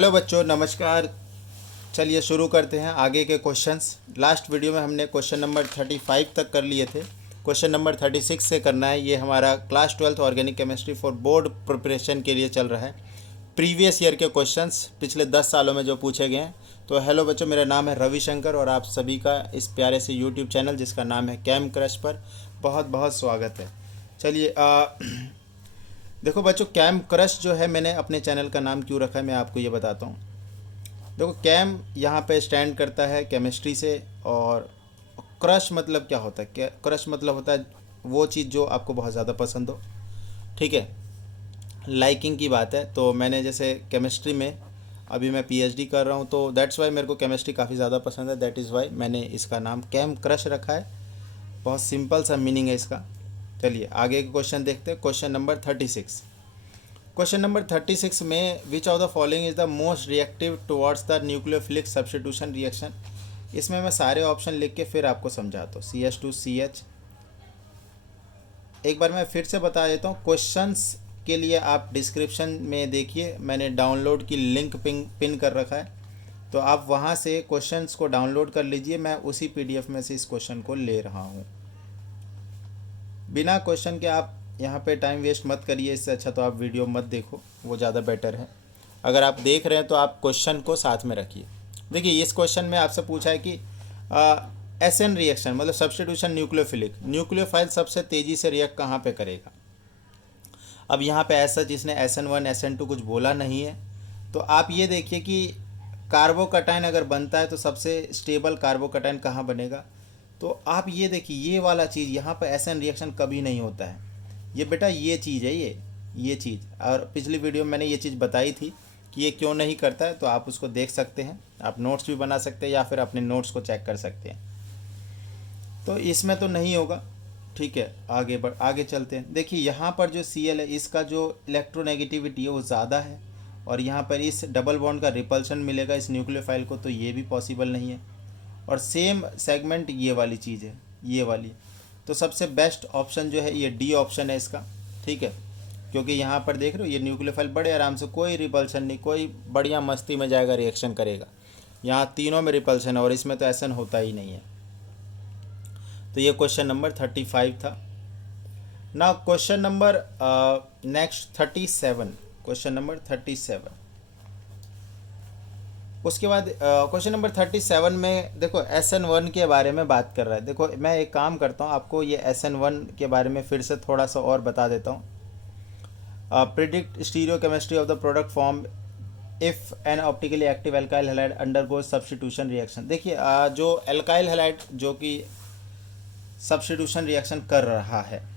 Hello बच्चों, नमस्कार। चलिए शुरू करते हैं आगे के क्वेश्चंस। लास्ट वीडियो में हमने क्वेश्चन नंबर 35 तक कर लिए थे। क्वेश्चन नंबर 36 से करना है। ये हमारा class 12th organic chemistry for board preparation के लिए चल रहा है। प्रीवियस ईयर के क्वेश्चंस पिछले 10 सालों में जो पूछे गए हैं। तो हेलो बच्चों, मेरा नाम है रविशंकर और आप सभी का इस प्यारे से यूट्यूब चैनल जिसका नाम है कैम क्रश पर बहुत बहुत स्वागत है। चलिए देखो बच्चों, कैम क्रश जो है, मैंने अपने चैनल का नाम क्यों रखा है मैं आपको ये बताता हूँ। देखो, कैम यहाँ पे स्टैंड करता है केमिस्ट्री से, और क्रश मतलब क्या होता है? क्रश मतलब होता है वो चीज़ जो आपको बहुत ज़्यादा पसंद हो। ठीक है, लाइकिंग की बात है। तो मैंने जैसे केमिस्ट्री में अभी मैं पीएचडी कर रहा हूँ, तो दैट्स वाई मेरे को केमिस्ट्री काफ़ी ज़्यादा पसंद है। दैट इज़ वाई मैंने इसका नाम कैम क्रश रखा है। बहुत सिंपल सा मीनिंग है इसका। चलिए आगे के क्वेश्चन देखते हैं। Question number 36। क्वेश्चन नंबर 36 में which of the following is the most reactive towards the nucleophilic substitution reaction. इसमें मैं सारे ऑप्शन लिख के फिर आपको समझाता हूँ। CH2CH। एक बार मैं फिर से बता देता हूँ। क्वेश्चंस के लिए आप डिस्क्रिप्शन में देखिए, मैंने डाउनलोड की लिंक पिन कर रखा है, तो आप वहाँ से क्वेश्चंस को डाउनलोड कर लीजिए। मैं उसी PDF में से इस क्वेश्चन को ले रहा हूँ। बिना क्वेश्चन के आप यहाँ पे टाइम वेस्ट मत करिए। इससे अच्छा तो आप वीडियो मत देखो, वो ज़्यादा बेटर है। अगर आप देख रहे हैं तो आप क्वेश्चन को साथ में रखिए। देखिए, इस क्वेश्चन में आपसे पूछा है कि SN रिएक्शन मतलब सब्स्टिट्यूशन न्यूक्लियोफिलिक, न्यूक्लियोफाइल सबसे तेज़ी से रिएक्ट कहाँ पे करेगा। अब यहाँ पे ऐसा जिसने SN1 SN2 कुछ बोला नहीं है, तो आप ये देखिए कि कार्बोकटाइन अगर बनता है तो सबसे स्टेबल कार्बोकटाइन कहाँ बनेगा। तो आप ये देखिए, ये वाला चीज़ यहाँ पर SN रिएक्शन कभी नहीं होता है। ये बेटा ये चीज़ है, ये चीज़। और पिछली वीडियो में मैंने ये चीज़ बताई थी कि ये क्यों नहीं करता है, तो आप उसको देख सकते हैं। आप नोट्स भी बना सकते हैं या फिर अपने नोट्स को चेक कर सकते हैं। तो इसमें तो नहीं होगा। ठीक है, आगे चलते हैं। देखिए यहाँ पर जो Cl है, इसका जो इलेक्ट्रोनेगेटिविटी है वो ज़्यादा है, और यहाँ पर इस डबल बॉन्ड का रिपल्शन मिलेगा इस न्यूक्लियोफाइल को, तो ये भी पॉसिबल नहीं है। और सेम सेगमेंट ये वाली चीज़ है, ये वाली। तो सबसे बेस्ट ऑप्शन जो है ये डी ऑप्शन है इसका। ठीक है, क्योंकि यहाँ पर देख रहे हो ये न्यूक्लियोफाइल बड़े आराम से, कोई रिपल्शन नहीं, कोई बढ़िया मस्ती में जाएगा, रिएक्शन करेगा। यहाँ तीनों में रिपल्शन है और इसमें तो ऐसा होता ही नहीं है। तो ये क्वेश्चन नंबर 35 था ना। Question number next 37। Question number 37। उसके बाद क्वेश्चन नंबर 37 में देखो SN1 के बारे में बात कर रहा है। देखो मैं एक काम करता हूँ, आपको ये SN1 के बारे में फिर से थोड़ा सा और बता देता हूँ। Predict stereo chemistry of the product form if N optically active alkyl halide undergoes substitution reaction. देखिए जो एल्काइल हैलाइड जो कि सब्स्टिट्यूशन रिएक्शन कर रहा है,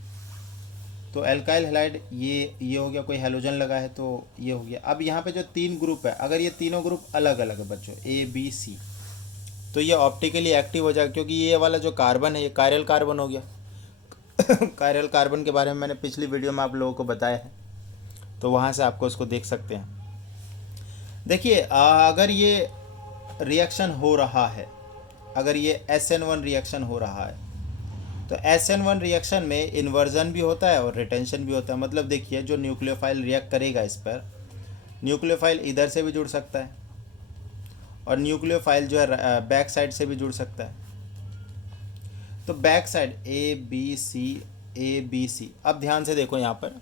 तो एल्काइल हैलाइड ये हो गया, कोई हैलोजन लगा है तो ये हो गया। अब यहाँ पे जो तीन ग्रुप है, अगर ये तीनों ग्रुप अलग अलग है बच्चों, A B C, तो ये ऑप्टिकली एक्टिव हो जाएगा, क्योंकि ये वाला जो कार्बन है ये कायरल कार्बन हो गया। कायरल कार्बन के बारे में मैंने पिछली वीडियो में आप लोगों को बताया है, तो वहाँ से आपको उसको देख सकते हैं। देखिए अगर ये रिएक्शन हो रहा है, अगर ये SN1 रिएक्शन हो रहा है, तो SN1 रिएक्शन में इन्वर्जन भी होता है और रिटेंशन भी होता है। मतलब देखिए, जो न्यूक्लियोफाइल रिएक्ट करेगा इस पर, न्यूक्लियोफाइल इधर से भी जुड़ सकता है और न्यूक्लियोफाइल जो है बैक साइड से भी जुड़ सकता है। तो back side A B C। अब ध्यान से देखो, यहाँ पर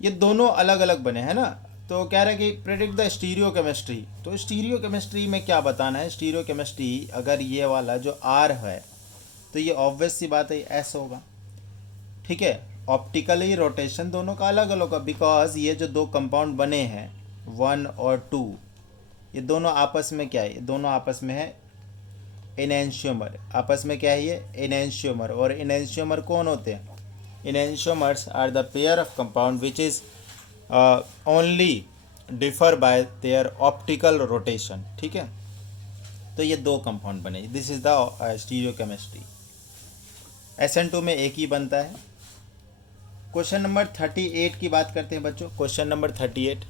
ये दोनों अलग अलग बने हैं ना। तो कह रहा है कि प्रेडिक्ट द स्टीरियो केमिस्ट्री। तो स्टीरियो केमिस्ट्री में क्या बताना है? स्टीरियो केमिस्ट्री अगर ये वाला जो R है, तो ये ऑब्वियस सी बात है S होगा। ठीक है, ऑप्टिकली रोटेशन दोनों का अलग अलग होगा, बिकॉज ये जो दो कंपाउंड बने हैं 1 और 2, ये दोनों आपस में क्या है? ये दोनों आपस में है एनेंशियोमर। आपस में क्या है? ये एनेंशियोमर। और एनेंशियोमर कौन होते हैं? Enantiomers are the pair of compound which is only differ by their optical rotation. ठीक है, तो ये दो कंपाउंड बने, this is the stereo chemistry. SN2 में एक ही बनता है। क्वेश्चन नंबर 38 की बात करते हैं बच्चों। Question number 38।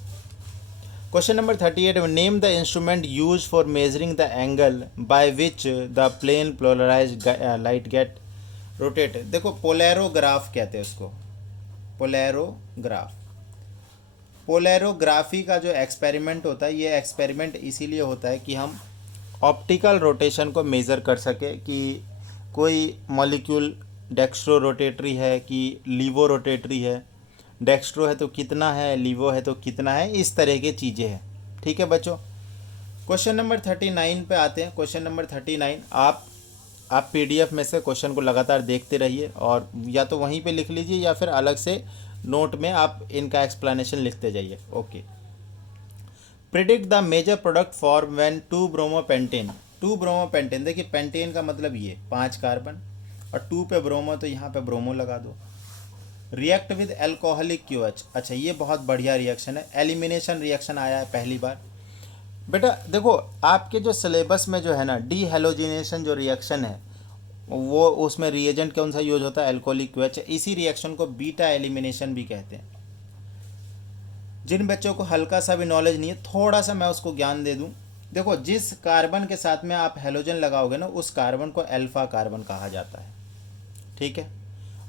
Question number 38, name the instrument use for measuring the angle by which the plane polarized light get rotate. देखो पोलैरोग्राफ कहते हैं उसको, पोलैरोग्राफ। पोलैरोग्राफी का जो एक्सपेरिमेंट होता है, ये एक्सपेरिमेंट इसीलिए होता है कि हम ऑप्टिकल रोटेशन को मेज़र कर सके कि कोई मॉलिक्यूल डेक्स्ट्रो रोटेटरी है कि लीवो रोटेटरी है, डेक्स्ट्रो है तो कितना है, लीवो है तो कितना है, इस तरह की चीज़ें हैं। ठीक है बच्चों, क्वेश्चन नंबर 39 पे आते हैं। क्वेश्चन नंबर 39 आप पीडीएफ में से क्वेश्चन को लगातार देखते रहिए और या तो वहीं पे लिख लीजिए या फिर अलग से नोट में आप इनका एक्सप्लेनेशन लिखते जाइए। Okay, predict the major product for when 2 bromopentane. 2 bromopentane, देखिए पेंटेन का मतलब ये 5 कार्बन और 2 पे ब्रोमो, तो यहाँ पे ब्रोमो लगा दो। रिएक्ट विद एल्कोहलिक क्यूएच, अच्छा ये बहुत बढ़िया रिएक्शन है, एलिमिनेशन रिएक्शन आया है पहली बार। बेटा देखो आपके जो सिलेबस में जो है ना डी हेलोजिनेशन जो रिएक्शन है वो उसमें रिएजेंट कौन सा यूज होता है, एल्कोहलिक क्यूएच। इसी रिएक्शन को बीटा एलिमिनेशन भी कहते हैं। जिन बच्चों को हल्का सा भी नॉलेज नहीं है, थोड़ा सा मैं उसको ज्ञान दे दूं। देखो जिस कार्बन के साथ में आप हेलोजन लगाओगे ना, उस कार्बन को अल्फा कार्बन कहा जाता है। ठीक है,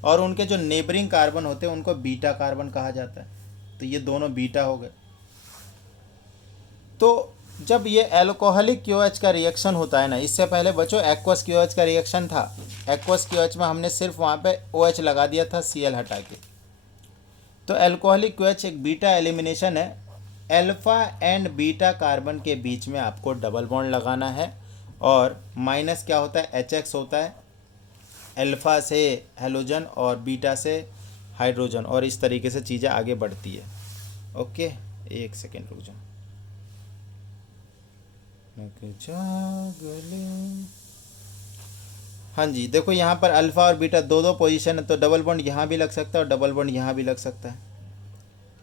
और उनके जो नेबरिंग कार्बन होते हैं उनको बीटा कार्बन कहा जाता है। तो ये दोनों बीटा हो गए। तो जब ये एल्कोहलिक क्यूएच का रिएक्शन होता है ना, इससे पहले बच्चों एक्वस क्यूएच का रिएक्शन था। एक्वस क्यूएच में हमने सिर्फ वहाँ पे OH लगा दिया था Cl हटा के। तो एल्कोहलिक क्यूएच एक बीटा एलिमिनेशन है। अल्फा एंड बीटा कार्बन के बीच में आपको डबल बॉन्ड लगाना है और माइनस क्या होता है, HX होता है। अल्फा से हेलोजन और बीटा से हाइड्रोजन, और इस तरीके से चीज़ें आगे बढ़ती है। ओके, एक सेकेंड रुक जाओ। हाँ जी, देखो यहाँ पर अल्फा और बीटा दो दो पोजीशन है, तो डबल बॉन्ड यहाँ भी लग सकता है और डबल बॉन्ड यहाँ भी लग सकता है।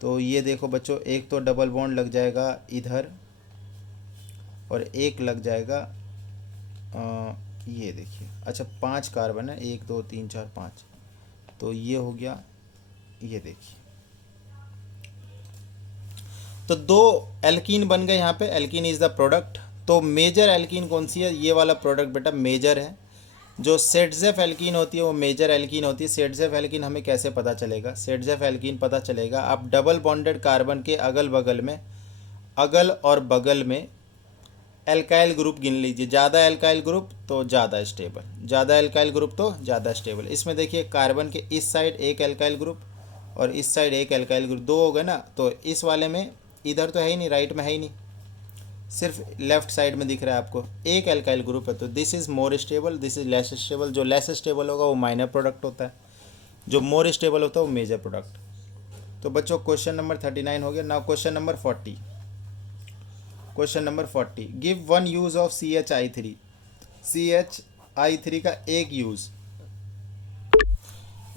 तो ये देखो बच्चों, एक तो डबल बॉन्ड लग जाएगा इधर और एक लग जाएगा ये देखिए। अच्छा 5 कार्बन है, 1 2 3 4 5, तो ये हो गया, ये देखिए। तो 2 एल्कीन बन गए यहाँ पे। Alkene is the product. तो मेजर एल्कीन कौन सी है, ये वाला प्रोडक्ट बेटा मेजर है। जो सेटजेफ एल्कीन होती है वो मेजर एल्कीन होती है। सेटजेफ एल्कीन हमें कैसे पता चलेगा, सेटजेफ एल्कीन पता चलेगा आप डबल बॉन्डेड कार्बन के अगल बगल में, अगल और बगल में एल्काइल ग्रुप गिन लीजिए। ज़्यादा एल्काइल ग्रुप तो ज़्यादा स्टेबल, ज़्यादा एल्काइल ग्रुप तो ज़्यादा स्टेबल। इसमें देखिए कार्बन के इस साइड एक एल्काइल ग्रुप और इस साइड एक एल्काइल ग्रुप, 2 हो गए ना। तो इस वाले में इधर तो है ही नहीं, राइट में है ही नहीं, सिर्फ लेफ्ट साइड में दिख रहा है आपको एक एल्काइल ग्रुप है। तो this is more stable, this is less stable. जो लेस स्टेबल होगा वो माइनर प्रोडक्ट होता है, जो मोर स्टेबल होता है वो मेजर प्रोडक्ट। तो बच्चों क्वेश्चन नंबर 39 हो गया। Now question number 40। Question number 40, give one use of CHI3। CHI3 का एक यूज़।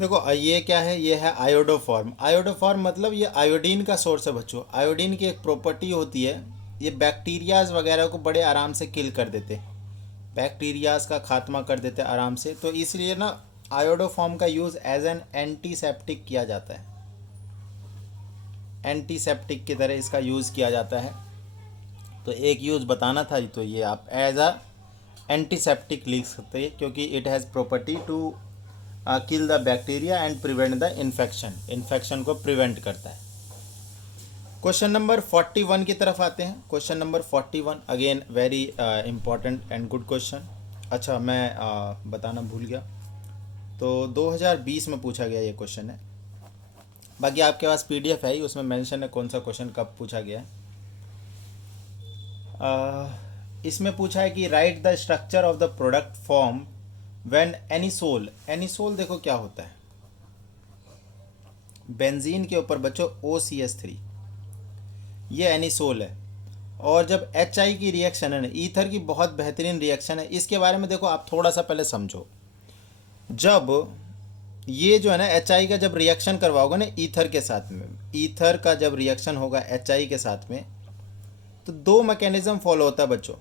देखो ये क्या है, ये है आयोडोफॉर्म। आयोडोफॉर्म मतलब ये आयोडीन का सोर्स है बच्चों। आयोडीन की एक प्रॉपर्टी होती है, ये बैक्टीरियाज वगैरह को बड़े आराम से किल कर देते, बैक्टीरियाज का खात्मा कर देते आराम से। तो इसलिए ना आयोडोफॉर्म का यूज़ एज एन एंटीसेप्टिक किया जाता है, एंटीसेप्टिक की तरह इसका यूज़ किया जाता है। तो एक यूज़ बताना था, तो ये आप एज अ एंटीसेप्टिक लिख सकते हैं क्योंकि it has property to kill the bacteria and prevent the infection, infection को प्रिवेंट करता है। क्वेश्चन नंबर 41 की तरफ आते हैं। Question number 41 again very important and good question. अच्छा मैं बताना भूल गया, तो 2020 में पूछा गया ये क्वेश्चन है। बाकी आपके पास PDF है ही, उसमें मेंशन है कौन सा क्वेश्चन कब पूछा गया है। इसमें पूछा है कि right the structure of the product form when anisole. Anisole देखो क्या होता है, बेंजीन के ऊपर बच्चों OCH3, ये एनिसोल है। और जब HI की रिएक्शन है ना, ईथर की बहुत बेहतरीन रिएक्शन है। इसके बारे में देखो आप थोड़ा सा पहले समझो। जब ये जो है ना HI का जब रिएक्शन करवाओगे ना ईथर के साथ में, ईथर का जब रिएक्शन होगा HI के साथ में, तो 2 मैकेनिज्म फॉलो होता है बच्चों।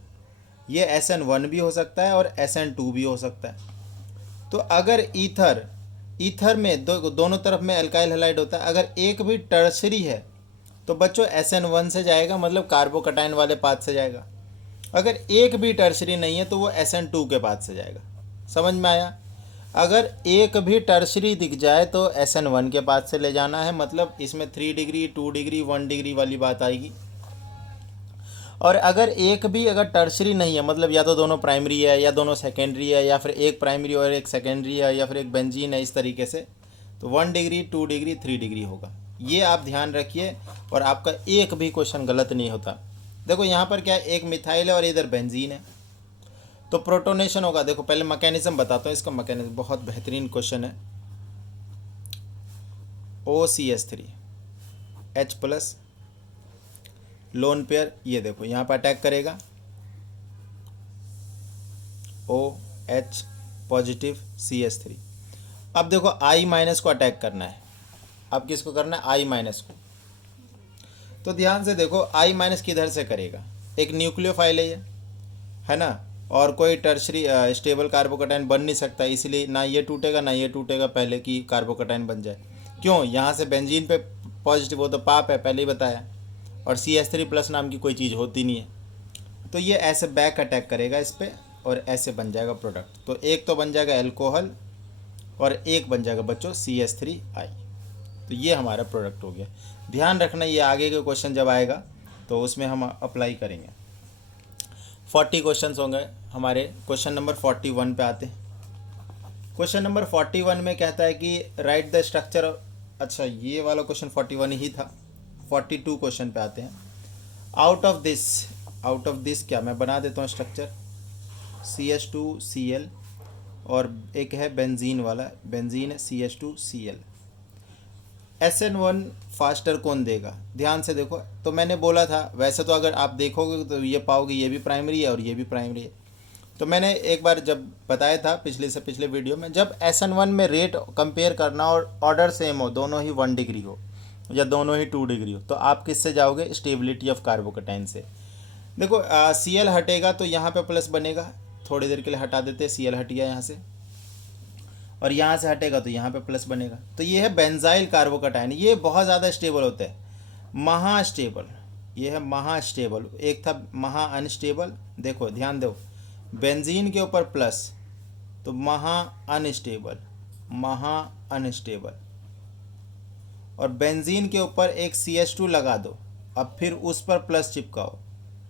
ये SN1 भी हो सकता है और SN2 भी हो सकता है। तो अगर ईथर में दोनों तरफ में एल्काइल हैलाइड होता है, अगर एक भी टर्सरी है तो बच्चों SN1 से जाएगा, मतलब कार्बोकटाइन वाले पाथ से जाएगा। अगर एक भी टर्सरी नहीं है तो वो SN2 के पाथ से जाएगा। समझ में आया। अगर एक भी टर्शरी दिख जाए तो SN1 के पास से ले जाना है, मतलब इसमें 3 डिग्री 2 डिग्री 1 डिग्री वाली बात आएगी। और अगर एक भी अगर टर्शरी नहीं है, मतलब या तो दोनों प्राइमरी है या दोनों सेकेंडरी है या फिर एक प्राइमरी और एक सेकेंडरी है या फिर एक बेंजीन है, इस तरीके से, तो 1 डिग्री 2 डिग्री 3 डिग्री होगा। ये आप ध्यान रखिए और आपका एक भी क्वेश्चन गलत नहीं होता। देखो यहाँ पर क्या है, एक मिथाइल है और इधर बेंजीन है, तो प्रोटोनेशन होगा। देखो पहले मैकेनिज्म बताता हूँ इसका। मैकेनिज्म बहुत बेहतरीन क्वेश्चन है। OCH3 H+ लोन पेयर, ये देखो यहाँ पर अटैक करेगा OH पॉजिटिव CH3। अब देखो I- को अटैक करना है। अब किसको करना है? I- को। तो ध्यान से देखो I- किधर से करेगा? एक न्यूक्लियोफाइल है ये, है ना, और कोई टर्शरी स्टेबल कार्बोकैटायन बन नहीं सकता, इसलिए ना ये टूटेगा ना ये टूटेगा पहले कि कार्बोकैटायन बन जाए। क्यों? यहाँ से बेंजीन पे पॉजिटिव, वो तो पाप है, पहले ही बताया, और CH3+ नाम की कोई चीज़ होती नहीं है। तो ये ऐसे बैक अटैक करेगा इस पर और ऐसे बन जाएगा प्रोडक्ट। तो एक तो बन जाएगा एल्कोहल और एक बन जाएगा बच्चों CH3I। तो ये हमारा प्रोडक्ट हो गया। ध्यान रखना, ये आगे के क्वेश्चन जब आएगा तो उसमें हम अप्लाई करेंगे। 40 क्वेश्चन होंगे हमारे। क्वेश्चन नंबर 41 पे आते हैं। क्वेश्चन नंबर 41 में कहता है कि राइट द स्ट्रक्चर। अच्छा, ये वाला क्वेश्चन 41 ही था। 42 क्वेश्चन पे आते हैं। आउट ऑफ दिस क्या, मैं बना देता हूँ स्ट्रक्चर। CH2Cl और एक है बेंजीन वाला, बेंजीन है CH2Cl। SN1 फास्टर कौन देगा? ध्यान से देखो। तो मैंने बोला था, वैसे तो अगर आप देखोगे तो ये पाओगे ये भी प्राइमरी है और ये भी प्राइमरी है। तो मैंने एक बार जब बताया था पिछले वीडियो में, जब SN1 में रेट कंपेयर करना और ऑर्डर सेम हो, दोनों ही 1 डिग्री हो या दोनों ही 2 डिग्री हो, तो आप किससे जाओगे? स्टेबिलिटी ऑफ कार्बोकैटायन से। देखो Cl हटेगा तो यहाँ पे प्लस बनेगा, थोड़ी देर के लिए हटा देते हैं, Cl हट गया यहाँ से, और यहाँ से हटेगा तो यहाँ पे प्लस बनेगा। तो ये है बेंजाइल कार्बोकैटायन। ये बहुत ज़्यादा स्टेबल होता है, महा स्टेबल। ये है महा स्टेबल। एक था महा अनस्टेबल। देखो ध्यान दो, बेंजीन के ऊपर प्लस तो महा अनस्टेबल, महा अनस्टेबल, और बेंजीन के ऊपर एक CH2 लगा दो, अब फिर उस पर प्लस चिपकाओ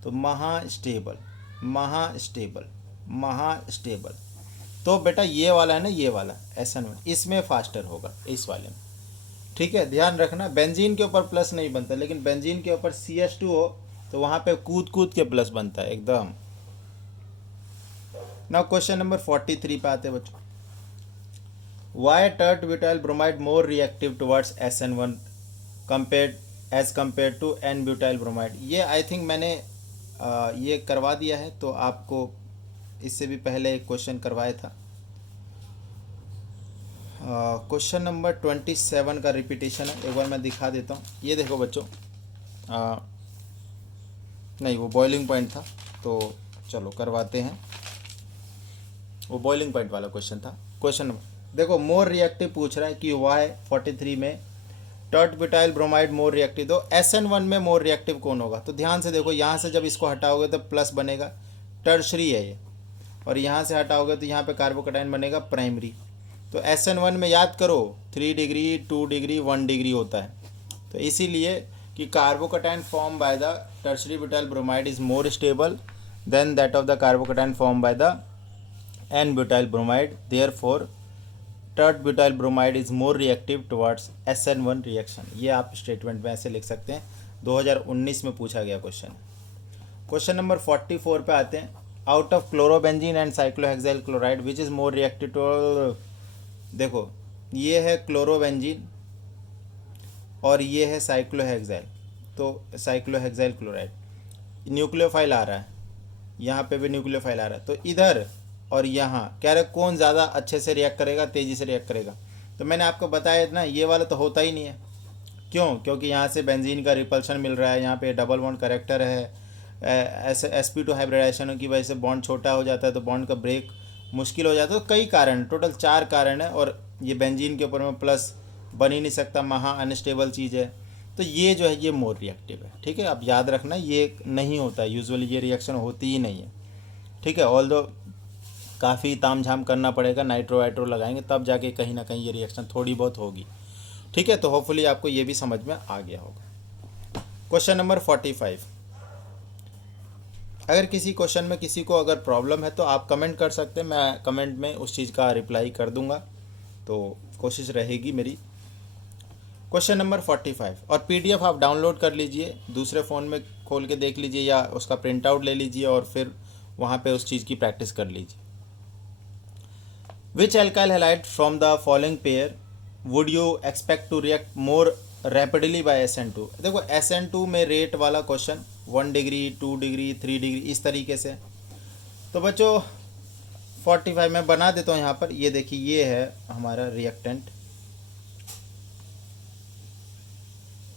तो महा स्टेबल, महा स्टेबल, महा स्टेबल। तो बेटा ये वाला है ना, ये वाला SN1, इसमें फास्टर होगा, इस वाले में। ठीक है, ध्यान रखना, बेंजीन के ऊपर प्लस नहीं बनता, लेकिन बेंजीन के ऊपर CH2 हो तो वहाँ पे कूद कूद के प्लस बनता है एकदम। नाउ क्वेश्चन नंबर 43 पे आते हैं बच्चों। Why tert butyl bromide more reactive towards SN1 compare to N butyl bromide? ये आई थिंक मैंने ये करवा दिया है, तो आपको इससे भी पहले एक क्वेश्चन करवाया था। क्वेश्चन नंबर 27 का रिपीटेशन है, एक बार मैं दिखा देता हूँ। ये देखो बच्चों, नहीं वो बॉइलिंग पॉइंट था, तो चलो करवाते हैं। वो बॉइलिंग पॉइंट वाला क्वेश्चन था। क्वेश्चन नंबर देखो, मोर रिएक्टिव पूछ रहा है कि वाई 43 में tert butyl bromide more reactive, तो SN1 में मोर रिएक्टिव कौन होगा? तो ध्यान से देखो, यहाँ से जब इसको हटाओगे तो प्लस बनेगा, टर्शरी है ये, और यहाँ से हटाओगे तो यहाँ पे कार्बोकैटायन बनेगा प्राइमरी। तो SN1 में याद करो 3 डिग्री 2 डिग्री 1 डिग्री होता है। तो इसीलिए कि carbocation form by the tertiary butyl bromide is more stable then that of the carbocation form by the N butyl bromide, therefore tert butyl bromide is more reactive towards SN1 reaction. ये आप statement में ऐसे लिख सकते हैं, 2019 में पूछा गया क्वेश्चन। क्वेश्चन नंबर 44 पे आते हैं। Out of chlorobenzene and cyclohexyl chloride which is more reactive to, देखो ये है क्लोरोबेंजीन और ये है साइक्लोहेक्साइल, तो साइक्लोहेक्साइल क्लोराइड न्यूक्लियोफाइल आ रहा है, यहाँ पे भी न्यूक्लियोफाइल आ रहा है, तो इधर और यहाँ कह रहे कौन ज़्यादा अच्छे से रिएक्ट करेगा, तेज़ी से रिएक्ट करेगा? तो मैंने आपको बताया ना, ये वाला तो होता ही नहीं है। क्यों? क्योंकि यहाँ से बेंजीन का रिपल्शन मिल रहा है, यहाँ पे डबल बॉन्ड करेक्टर है, sp2 हाइब्रिडाइजेशन की वजह से बॉन्ड छोटा हो जाता है, तो बॉन्ड का ब्रेक मुश्किल हो जाता है। तो कई कारण, टोटल 4 कारण है, और ये बेंजीन के ऊपर में प्लस बन ही नहीं सकता, महा अनस्टेबल चीज़ है। तो ये जो है ये मोर रिएक्टिव है। ठीक है, आप याद रखना, ये नहीं होता है यूजुअली, ये रिएक्शन होती ही नहीं है। ठीक है, ऑल्दो काफ़ी तामझाम करना पड़ेगा, नाइट्रो वाइट्रो लगाएंगे तब जाके कहीं ना कहीं ये रिएक्शन थोड़ी बहुत होगी। ठीक है, तो होपफुली आपको ये भी समझ में आ गया होगा। Question number 45। अगर किसी क्वेश्चन में किसी को अगर प्रॉब्लम है तो आप कमेंट कर सकते हैं, मैं कमेंट में उस चीज़ का रिप्लाई कर दूंगा, तो कोशिश रहेगी मेरी। क्वेश्चन नंबर 45 और पीडीएफ आप डाउनलोड कर लीजिए, दूसरे फ़ोन में खोल के देख लीजिए या उसका प्रिंट आउट ले लीजिए और फिर वहाँ पे उस चीज़ की प्रैक्टिस कर लीजिए। Which alkyl halide from the following pair would you expect to react more rapidly by SN2। देखो SN2 में रेट वाला क्वेश्चन 1 डिग्री 2 डिग्री 3 डिग्री इस तरीके से। तो बच्चों 45 मैं बना देता हूँ यहाँ पर। ये देखिए ये है हमारा रिएक्टेंट,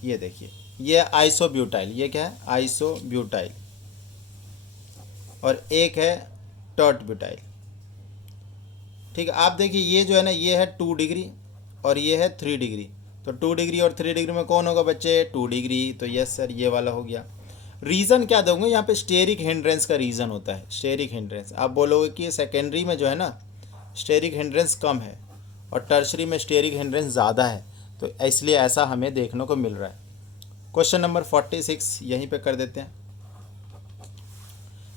ये देखिए ये आइसोब्यूटाइल, ये क्या है आइसोब्यूटाइल, और एक है टर्ट ब्यूटाइल। ठीक है, आप देखिए ये जो है ना ये है 2 डिग्री और ये है 3 डिग्री। तो 2 डिग्री और 3 डिग्री में कौन होगा बच्चे 2 डिग्री, तो यस सर ये वाला हो गया। रीज़न क्या दोगे यहाँ पे, स्टेरिक हिंड्रेंस का रीज़न होता है। स्टेरिक हिंड्रेंस आप बोलोगे कि सेकेंडरी में जो है ना स्टेरिक हिंड्रेंस कम है और टर्शरी में स्टेरिक हिंड्रेंस ज़्यादा है, तो इसलिए ऐसा हमें देखने को मिल रहा है। क्वेश्चन नंबर 46 यहीं पे कर देते हैं।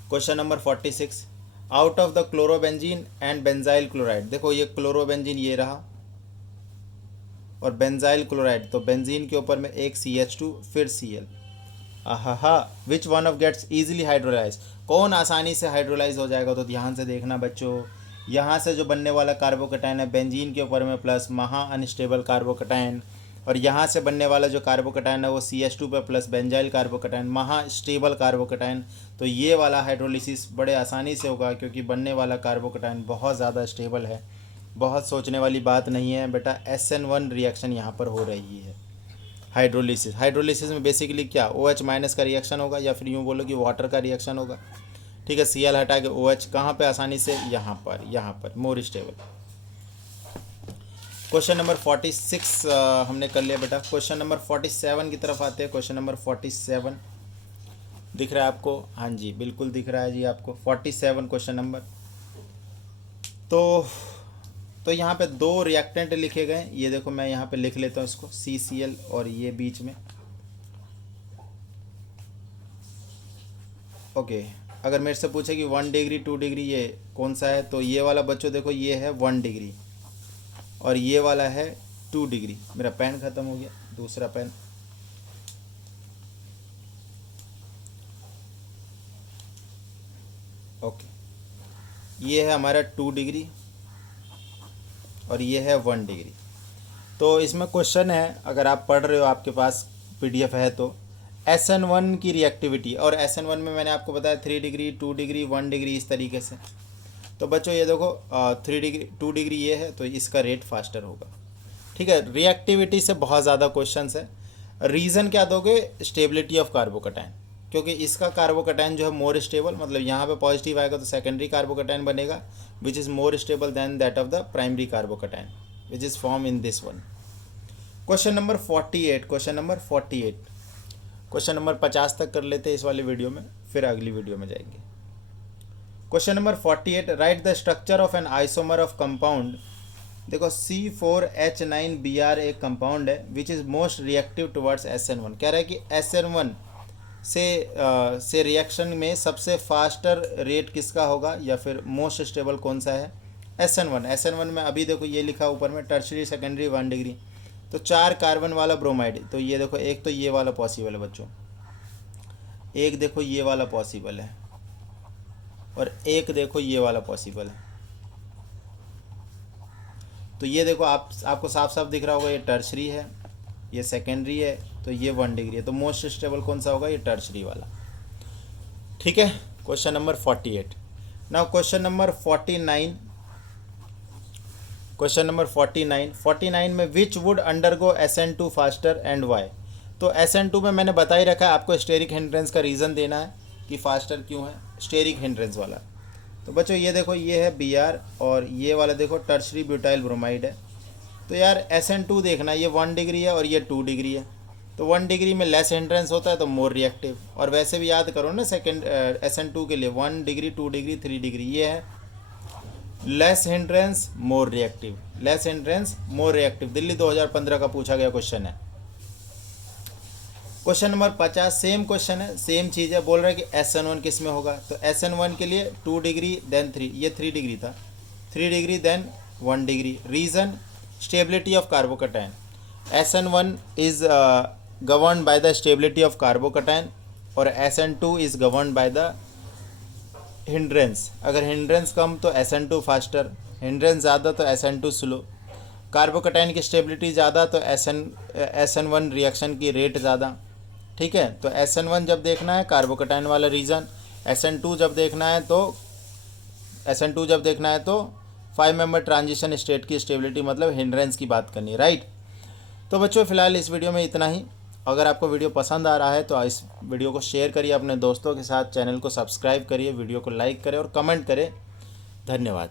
Question number 46, out of the chlorobenzene and benzyl chloride. देखो ये क्लोरोबेंजीन ये रहा और बेंजाइल क्लोराइड, तो बेंजीन के ऊपर में एक CH2 फिर Cl। आहा, which one of gets easily hydrolyse, कौन आसानी से हाइड्रोलाइज हो जाएगा। तो ध्यान से देखना बच्चों, यहाँ से जो बनने वाला कार्बोकैटायन है बेंजीन के ऊपर में प्लस महा अनस्टेबल कार्बोकैटायन, और यहाँ से बनने वाला जो कार्बोकैटायन है वो CH2 पे प्लस बेंजाइल कार्बोकैटायन महा स्टेबल कार्बोकैटायन। तो ये वाला हाइड्रोलिसिस बड़े आसानी से होगा क्योंकि बनने वाला कार्बोकैटायन बहुत ज़्यादा स्टेबल है। बहुत सोचने वाली बात नहीं है बेटा, SN1 रिएक्शन यहाँ पर हो रही है। हाइड्रोलिसिस, हाइड्रोलिसिस में बेसिकली क्या OH माइनस का रिएक्शन होगा या फिर यूँ बोलो कि वाटर का रिएक्शन होगा। ठीक है, Cl हटा के OH कहाँ पे आसानी से, यहाँ पर मोर स्टेबल। क्वेश्चन नंबर 46 हमने कर लिया बेटा। क्वेश्चन नंबर 47 की तरफ आते हैं। क्वेश्चन नंबर 47 दिख रहा है आपको? हाँ जी बिल्कुल दिख रहा है जी आपको। 47 क्वेश्चन नंबर। तो यहाँ पे 2 रिएक्टेंट लिखे गए, ये देखो मैं यहाँ पे लिख लेता हूँ इसको CCl और ये बीच में। ओके, अगर मेरे से पूछे कि 1 डिग्री 2 डिग्री ये कौन सा है, तो ये वाला बच्चों देखो ये है 1 डिग्री और ये वाला है 2 डिग्री। मेरा पेन ख़त्म हो गया, दूसरा पेन। ओके, ये है हमारा 2 डिग्री और ये है 1 डिग्री। तो इसमें क्वेश्चन है, अगर आप पढ़ रहे हो आपके पास PDF है तो SN1 की रिएक्टिविटी, और SN1 में मैंने आपको बताया 3 डिग्री 2 डिग्री 1 डिग्री इस तरीके से। तो बच्चों ये देखो 3 डिग्री 2 डिग्री ये है तो इसका रेट फास्टर होगा। ठीक है, रिएक्टिविटी से बहुत ज़्यादा क्वेश्चंस है। रीज़न क्या दोगे, स्टेबिलिटी ऑफ कार्बोकैटायन, क्योंकि इसका कार्बोकैटायन जो है मोर स्टेबल, मतलब यहाँ पे पॉजिटिव आएगा तो सेकेंडरी कार्बोकैटायन बनेगा विच is more stable then that of the primary carbocation which is form in this one. Question number 48, question number 48, question number 50 तक कर लेते हैं इस वाले वीडियो में, फिर अगली वीडियो में जाएंगे। Question number 48, write the structure of an isomer of compound. देखो C4H9Br एक कंपाउंड है which is most reactive towards SN1। कह रहा है कि SN1 से रिएक्शन में सबसे फास्टर रेट किसका होगा या फिर मोस्ट स्टेबल कौन सा है, SN1 में अभी देखो ये लिखा ऊपर में टर्शरी सेकेंडरी 1 डिग्री, तो 4 कार्बन वाला ब्रोमाइड। तो ये देखो एक तो ये वाला पॉसिबल है बच्चों, एक देखो ये वाला पॉसिबल है और एक देखो ये वाला पॉसिबल है। तो ये देखो आपको साफ साफ दिख रहा होगा ये टर्शरी है, ये सेकेंडरी है, तो ये 1 डिग्री है। तो मोस्ट स्टेबल कौन सा होगा, ये टर्शरी वाला। ठीक है, question number 48। Now question number 49, question number 49 में which would undergo SN2 faster and why. तो SN2 में मैंने बता ही रखा है आपको, स्टेरिक हिंड्रेंस का रीज़न देना है कि फास्टर क्यों है, स्टेरिक हिंड्रेंस वाला। तो बच्चों ये देखो ये है Br और ये वाला देखो टर्शरी ब्यूटाइल ब्रोमाइड है। तो यार SN2 देखना, ये 1 डिग्री है और ये 2 डिग्री है, तो 1 डिग्री में लेस हिंड्रेंस होता है तो मोर रिएक्टिव। और वैसे भी याद करो ना सेकेंड SN2 के लिए 1 डिग्री 2 डिग्री 3 डिग्री ये है। Less hindrance more reactive, less hindrance more reactive, Delhi 2015 का पूछा गया क्वेश्चन है। क्वेश्चन नंबर 50 सेम क्वेश्चन है, सेम चीज़ है। बोल रहा है कि SN1 किस में होगा, तो SN1 के लिए 2 डिग्री देन 3, ये 3 डिग्री था, 3 डिग्री देन 1 डिग्री। Reason stability of carbocation, SN1 is govern by the stability of carbocation और SN2 is govern by the hindrance. अगर हिंड्रेंस कम तो SN2 फास्टर, हिंड्रेंस ज़्यादा तो SN2 स्लो। कार्बोकटाइन की स्टेबिलिटी ज़्यादा तो SN1 रिएक्शन की रेट ज़्यादा। ठीक है, तो SN1 जब देखना है कार्बोकटाइन वाला रीजन, SN2 जब देखना है तो 5 मेंबर ट्रांजिशन स्टेट की स्टेबिलिटी मतलब हिंड्रेंस की बात करनी है, राइट। तो बच्चों फिलहाल इस वीडियो में इतना ही। अगर आपको वीडियो पसंद आ रहा है तो इस वीडियो को शेयर करिए अपने दोस्तों के साथ, चैनल को सब्सक्राइब करिए, वीडियो को लाइक करें और कमेंट करें। धन्यवाद।